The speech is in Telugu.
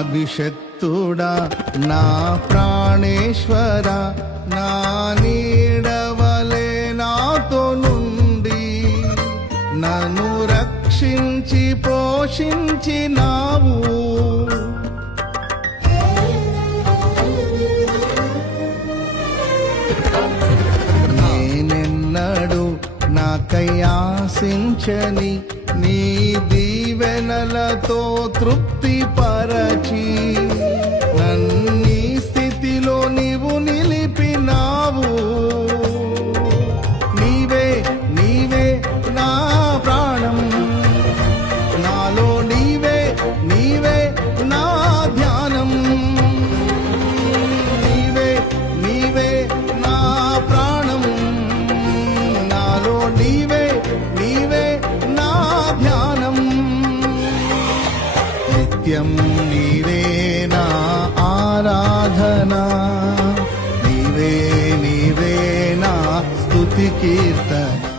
అభిషక్తుడా నా ప్రాణేశ్వర నా నీడవలే నాతో నుండి నన్ను రక్షించి పోషించినావు. నేనెన్నడు నాకై ఆశించని నీ దీవెనలతో తృప్తి పరచి నన్నీ స్థితిలో నీవు నిలిపినావు. నీవే నీవే నా ప్రాణం, నాలో నీవే నీవే నా ధ్యానం. నీవే నీవే నా ప్రాణం, నాలో నీవే నీవే నా ధ్యానం. నిత్యం నీవే నా ఆరాధన, నీవే నీవే నా స్తుతి కీర్తన.